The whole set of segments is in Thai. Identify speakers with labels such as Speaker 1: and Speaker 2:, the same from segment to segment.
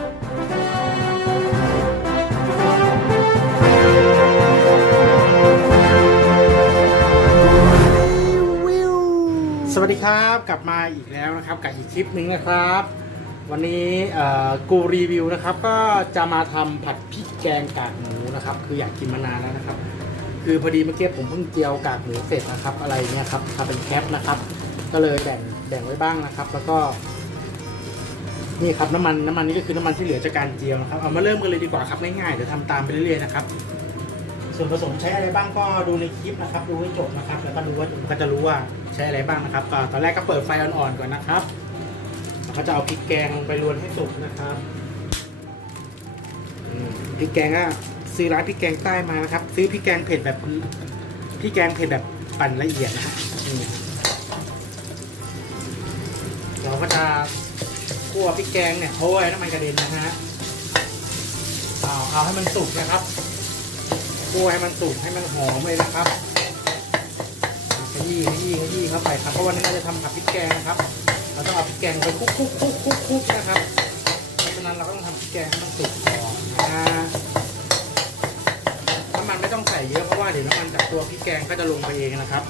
Speaker 1: สวัสดีครับกลับมาอีกแล้วนะครับกับอีกคลิปหนึ่งนะครับ วันนี้เอ่อกูรีวิวนะครับ ก็จะมาทำผัดพริกแกงกากหมูนะครับ คืออยากกินมานานแล้วนะครับ คือพอดีเมื่อกี้ผมเพิ่งเจียวกากหมูเสร็จนะครับ อะไรเนี่ยครับทำเป็นแคปนะครับ ก็เลยแบ่งแบ่งไว้บ้างนะครับ แล้วก็ นี่ครับน้ำมันน้ำมันนี่ก็คือน้ำมันที่เหลือจากการเจียวนะครับเอามาเริ่มกันเลยดีกว่าครับง่ายๆเดี๋ยวทำตามไปเรื่อยๆนะครับส่วนผสมใช้อะไรบ้างก็ดูในคลิปนะครับ ดูให้จบนะครับ แล้วก็ดูว่าก็จะรู้ว่าใช้อะไรบ้างนะครับก็ตอนแรกก็เปิดไฟอ่อนๆก่อนนะครับแล้วก็จะเอาพริกแกงลงไปรวนให้สุกนะครับพริกแกงก็ซื้อร้านพริกแกงใต้มานะครับ ซื้อพริกแกงเผ็ดแบบพริกแกงเผ็ดแบบปั่นละเอียดนะฮะนี่เราก็จะ คั่วพริกแกงเนี่ยโอ้ยน้ำมันกระเด็นนะฮะเอาเอาให้มันสุกนะครับคั่วให้มันสุกให้มันหอมเลยนะครับขยี้ขยี้ขยี้เข้าไปครับเพราะวันนี้เราจะทำผัดพริกแกงนะครับ เราต้องเอาพริกแกงไปคลุกคลุกคลุกคลุกคลุกนะครับเพราะฉะนั้นเราก็ต้องทำพริกแกงให้มันสุกก่อนนะน้ำมันไม่ต้องใส่เยอะเพราะว่าเดี๋ยวน้ำมันจากตัวพริกแกงก็จะลงไปเองนะครับ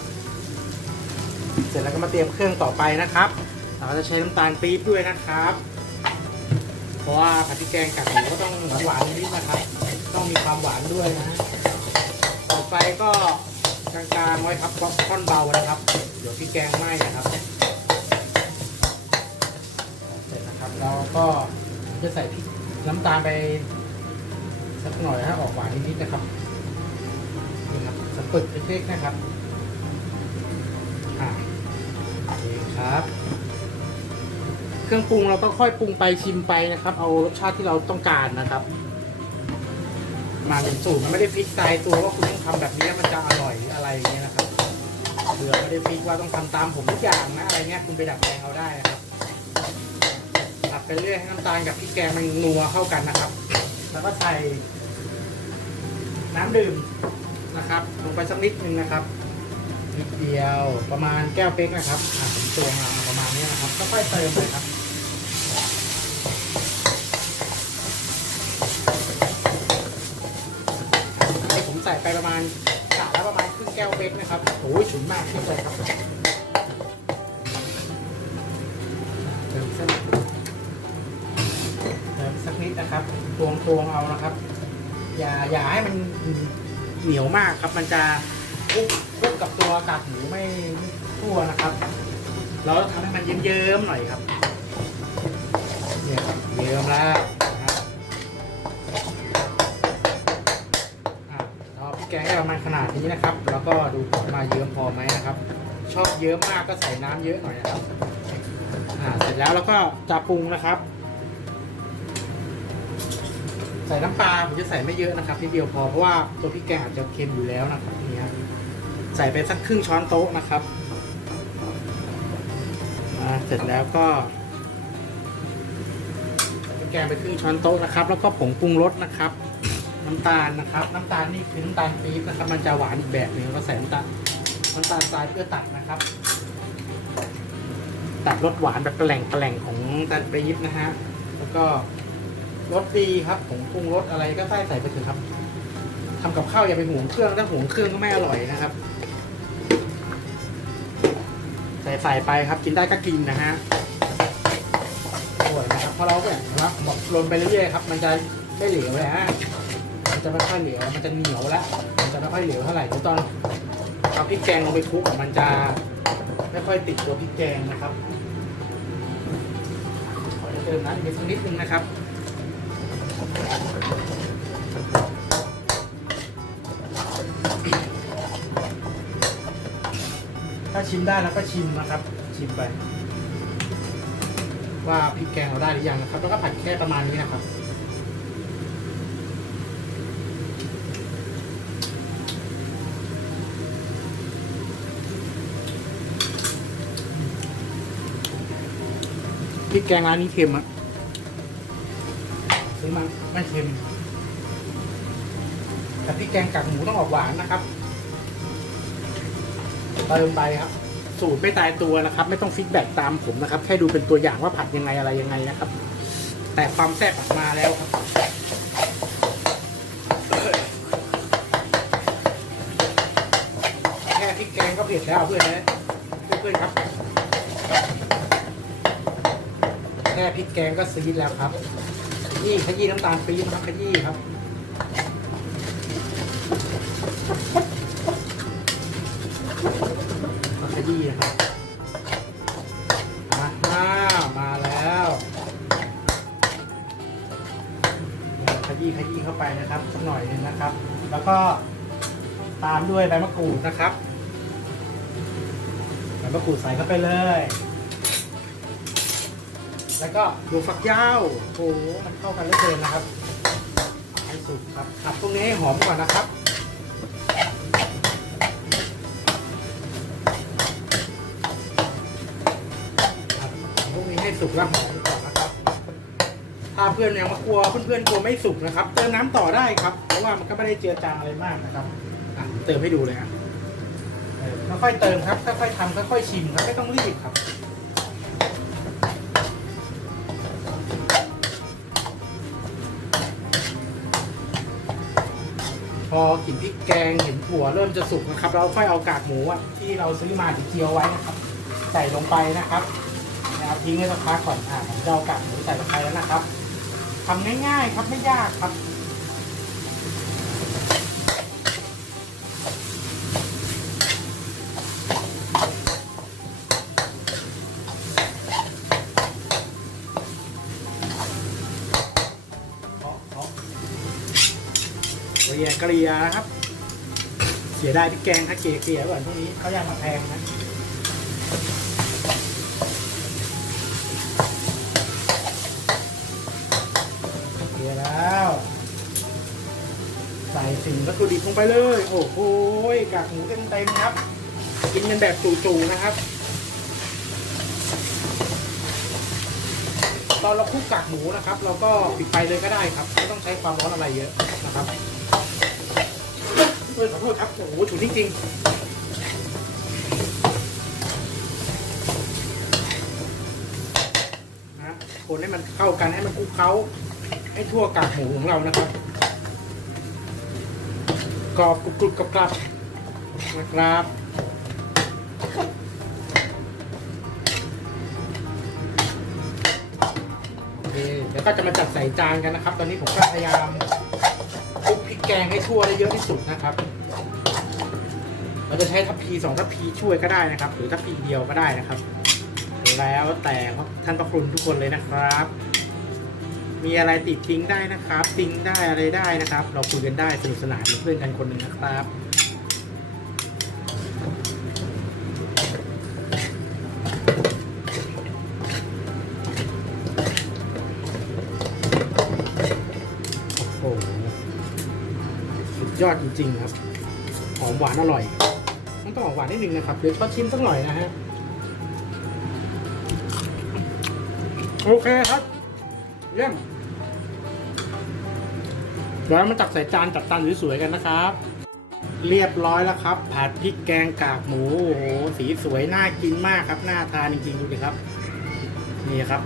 Speaker 1: เสร็จแล้วก็มาเตรียมเครื่องต่อไปนะครับ เราจะใช้น้ำตาลปี๊บด้วยนะครับ เพราะว่าผัดพริกแกงกับหมูก็ต้องหวานๆนิดนะครับ ต้องมีความหวานด้วยนะต่อไปก็กลางๆไว้ครับค่อนเบานะครับ เดี๋ยวพริกแกงไหม้นะครับเสร็จนะครับแล้วก็จะใส่พริกน้ำตาลไปสักหน่อยนะออกหวานนิดๆนะครับนี่ครับสักปึกเล็กๆนะครับอ่าโอเคครับ เครื่องปรุงเราก็ค่อยปรุงไปชิมไปนะครับ เอารสชาติที่เราต้องการนะครับ มาเป็นสูตรมันไม่ได้ฟิกตายตัวว่าคุณต้องทำแบบนี้มันจะอร่อยหรืออะไรอย่างเงี้ยนะครับเผื่อไม่ได้ฟิกว่าต้องทำตามผมทุกอย่างนะอะไรเงี้ยคุณไปดัดแปลงเอาได้นะครับตัดไปเรื่อยให้น้ำตาลกับพริกแกงมันนัวเข้ากันนะครับ แล้วก็ใส่น้ำดื่มนะครับลงไปสักนิดนึงนะครับนิดเดียวประมาณแก้วเป๊กนะครับอ่าผมตวงมาประมาณนี้นะครับก็ค่อยเติมเลยครับ ให้ผมใส่ไปประมา ณกะแล้วประมาณครึ่งแก้วเป๊กนะครับโอ้ยฉุนมากขึ้นเลยครับเติมสักเติมสักนิดนะครับตวงตวงเอานะครับ อย่าอย่าให้มันเหนียวมากครับ มันจะคลุกคลุกกับตัวกากหมูไม่ไม่ทั่วนะครับเราทำให้มันเยิ้มๆหน่อยครับเนี่ยเยิ้มแล้ว แกงให้ประมาณขนาดนี้นะครับ แล้วก็ดูผลมาเยิ้มพอไหมนะครับ ชอบเยิ้มมากก็ใส่น้ำเยอะหน่อยนะครับอ่าเสร็จแล้วเราก็จะปรุงนะครับ ใส่น้ำปลาผมจะใส่ไม่เยอะนะครับนิดเดียวพอเพราะว่าตัวพริกแกงอาจจะเค็มอยู่แล้วนะครับทีนี้ใส่ไปสักครึ่งช้อนโต๊ะนะครับอ่าเสร็จแล้วก็ใส่แกงไปครึ่งช้อนโต๊ะนะครับ แล้วก็ผงปรุงรสนะครับ น้ำตาลนะครับ น้ำตาลนี่คือน้ำตาลปี๊บนะครับ มันจะหวานอีกแบบหนึ่งก็ใส่น้ำตาลน้ำตาลทรายเพื่อตัดนะครับ ตัดรสหวานแบบแปลงแปลงของน้ำตาลปี๊บนะฮะแล้วก็รสดีครับผงปรุงรสอะไรก็ใส่ใส่ไปเถอะครับทำกับข้าวอย่าไปห่วงเครื่องถ้าห่วงเครื่องก็ไม่อร่อยนะครับ ใส่ใส่ไปครับกินได้ก็กินนะฮะอร่อยนะครับเพราะเราเนี่ยนะครับบอกลนไปเรื่อยๆครับ มันจะไม่เหลวเลยฮะ มันจะไม่ค่อยเหลว มันจะเหนียวแล้ว มันจะไม่ค่อยเหลวเท่าไหร่เดี๋ยวตอนเอาพริกแกงลงไปคลุกมันจะไม่ค่อยติดตัวพริกแกงนะครับขอจะเติมน้ำอีกสักนิดนึงนะครับถ้าชิมได้แล้วก็ชิมนะครับ ชิมไป ว่าพริกแกงเราได้หรือยังนะครับ แล้วก็ผัดแค่ประมาณนี้นะครับ พริกแกงร้านนี้เค็มอะซื้อมาไม่เค็ม แต่พริกแกงกากหมูต้องออกหวานนะครับ เติมไปครับ สูตรไม่ตายตัวนะครับ ไม่ต้องฟีดแบ็กตามผมนะครับ แค่ดูเป็นตัวอย่างว่าผัดยังไงอะไรยังไงนะครับ แต่ความแซ่บออกมาแล้วครับแค่พริกแกงก็เผ็ดแล้วเพื่อนนะเพื่อนๆครับแค่พริกแกงก็ซีดแล้วครับขยี้ขยี้น้ำตาลปี๊บครับขยี้ครับขยี้นะครับมาอ้ามาแล้วขยี้ขยี้เข้าไปนะครับสักหน่อยหนึ่งนะครับ แล้วก็ตามด้วยใบมะกรูดนะครับใบมะกรูดใส่เข้าไปเลย แล้วก็ดูฝักยาวโอ้โหมันเข้ากันเหลือเกินนะครับให้สุกครับผัดพวกนี้ให้หอมก่อนนะครับครับพวกนี้ให้สุกแล้วหอมก่อนนะครับ ถ้าเพื่อนยังมากลัวเพื่อนๆกลัวไม่สุกนะครับ เติมน้ำต่อได้ครับ เพราะว่ามันก็ไม่ได้เจือจางอะไรมากนะครับเติมให้ดูเลยอะเออค่อยๆเติมครับค่อยๆทำค่อยๆชิมครับไม่ต้องรีบครับ พอกลิ่นพริกแกงเห็นถั่วเริ่มจะสุกนะครับ เราค่อยเอากากหมูที่เราซื้อมาที่เจียวไว้นะครับ ใส่ลงไปนะครับนะครับทิ้งให้สักพักก่อนอ่าผมจะเรากากหมูใส่ลงไปแล้วนะครับทำง่ายๆครับไม่ยากครับ ลี่ยเกลี่ยนะครับ เสียดายพริกแกงถ้าเกลี่ยเกลี่ยก่อนพวกนี้เขายังมาแพงนะเกลี่ยแล้ว ใส่สิ่งวัตถุดิบลงไปเลย โอ้โหกากหมูเต็มๆครับ กินกันแบบจู่ๆนะครับตอนเราคลุกกากหมูนะครับ เราก็ปิดไฟเลยก็ได้ครับ ไม่ต้องใช้ความร้อนอะไรเยอะนะครับ เออขอโทษครับโอ้โหฉุนจริงๆนะคนให้มันเข้ากันให้มันคลุกเคล้าให้ทั่วกากหมูของเรานะครับกรอบกรุบกรุบกรอบกรอบนะครับเดี๋ยวก็จะมาจัดใส่จานกันนะครับ ตอนนี้ผมก็พยายาม กแกงให้ทั่วได้เยอะที่สุดนะครับ เราจะใช้ทัพพีสองทัพพีช่วยก็ได้นะครับ หรือทัพพีเดียวก็ได้นะครับ แล้วแต่ท่านประคุณทุกคนเลยนะครับ มีอะไรติดทิ้งได้นะครับ ทิ้งได้อะไรได้นะครับ เราคุยกันได้สนุกสนานเป็นเพื่อนกันคนหนึ่งนะครับ ยอดจริง ๆ ครับ หอมหวานอร่อยต้องต้องหอมหวานนิดนึงนะครับ เดี๋ยวขอชิมสักหน่อยนะฮะ โอเคครับ เยี่ยมเดี๋ยวเรามาตักใส่จานจัดจานสวยๆกันนะครับ เรียบร้อยแล้วครับ ผัดพริกแกงกากหมู โอ้โห สีสวยน่ากินมากครับ น่าทานจริงๆดูดิครับ นี่ครับ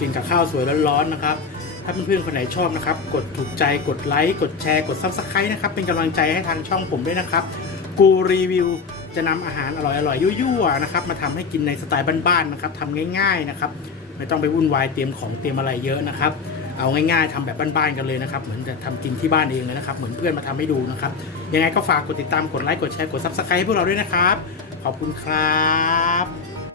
Speaker 1: กินกับข้าวสวยร้อนๆนะครับ ถ้าเพื่อนๆคนไหนชอบนะครับ กดถูกใจกดไลค์กดแชร์กดซับสไครต์นะครับ เป็นกำลังใจให้ทางช่องผมด้วยนะครับ กูรีวิวจะนำอาหารอร่อยๆยั่วๆนะครับมาทำให้กินในสไตล์บ้านๆนะครับทำง่าย ๆนะครับ ไม่ต้องไปวุ่นวายเตรียมของเตรียมอะไรเยอะนะครับเอาง่ายๆทำแบบบ้านๆกันเลยนะครับเหมือนจะทำกินที่บ้านเองเลยนะครับ เหมือนเพื่อนมาทำให้ดูนะครับยังไงก็ฝากกดติดตามกดไลค์กดแชร์กดซับสไครต์ให้พวกเราด้วยนะครับ ขอบคุณครับ